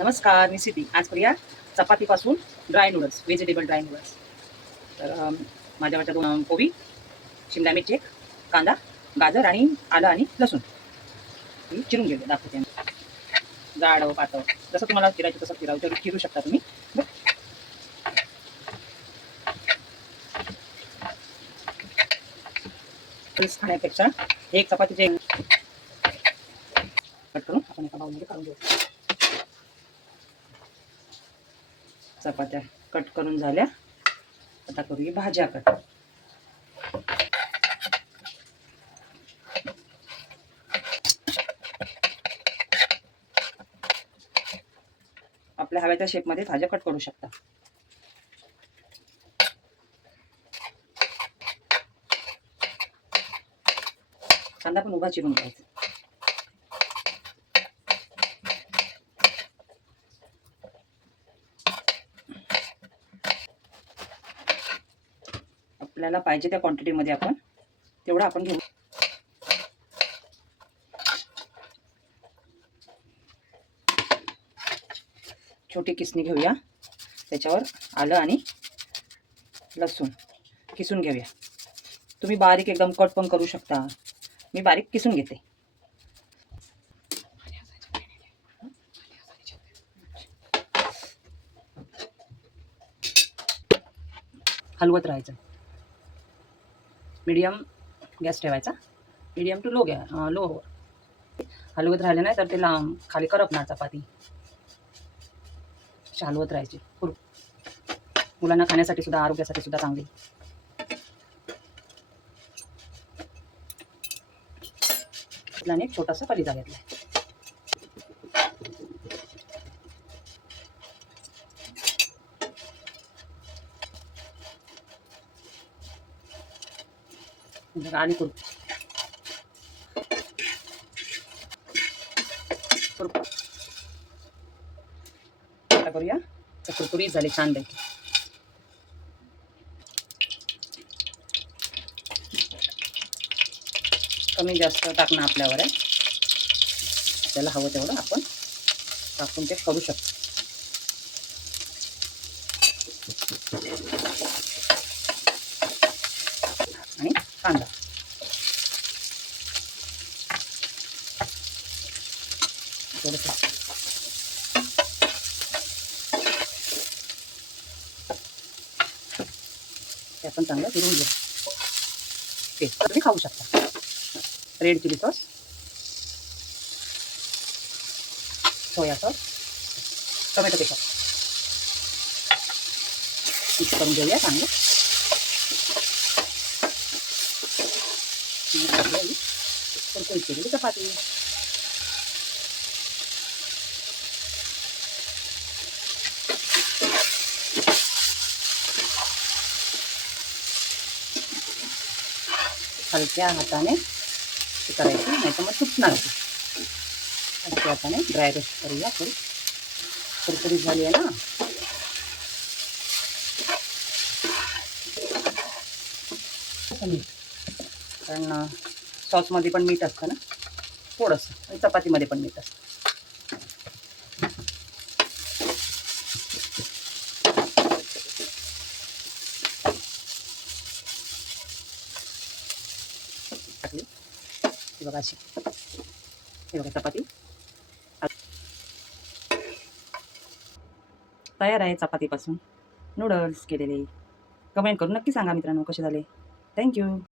नमस्कार, मी सिद्धी. आज करूया चपातीपासून dry noodles, vegetable dry noodles. तर माझ्यावरच्या दोन कोबी, शिमला मिरची, कांदा, गाजर आणि आलं आणि लसूण हे चिरून घेऊया. दाखवते जाड पातळ जसं तुम्हाला चिरायचं तसं चिरू शकता तुम्ही. खाण्यापेक्षा हे एक चपातीचे कट करून आपण एका बाउलमध्ये काढून घेऊ. चपात्या कट करून झाल्या. आता करूया भाज्या कट. आपल्या हव्या त्या शेपमध्ये भाज्या कट करू शकता. कांदा पण उभा चिरून घ्यायचा. आपल्याला पाहिजे त्या क्वांटिटीमध्ये आपण तेवढं आपण घेऊ. छोटी किसणी घेऊया. त्याच्यावर आलं आणि लसूण किसून घेऊया. तुम्ही बारीक एकदम कट पण करू शकता. मी बारीक किसून घेते. हलवत राहायचं. मीडियम गॅस ठेवायचा. मीडियम टू लो हलवत राहिले नाही तर ते लांब खाली करपणार चपाती. हलवत राहायची. मुलांना खाण्यासाठी सुद्धा, आरोग्यासाठी सुद्धा चांगली. आणि एक छोटासा कलिजा घेतला. आणि करूया. कुरकुरीत झाले छान पैकी. कमी जास्त टाकणं आपल्यावर आहे. आपल्याला हवं तेवढं आपण टाकून ते करू शकतो. आणि कांदा थोडंसं ते आपण चांगलं फिरून घेऊ. ते तुम्ही खाऊ शकता. Red chilli sauce, soya sauce, tomato ketchup mix करून घेऊया चांगलं. कुरकुरीत केलेली चपाती. हलक्या हाताने करायची, नाही तर मग सुटणार. हलक्या हाताने ड्राय रोस्ट करूया. थोडी कुरकुरीत झाली आहे ना. कारण सॉसमध्ये पण मीठ असतं ना थोडंसं, आणि चपातीमध्ये पण मीठ असतं. हे बघा अशी. हे बघा चपाती तयार आहे. चपातीपासून नूडल्स केलेले. कमेंट करून नक्की सांगा मित्रांनो कसे झाले. थँक्यू.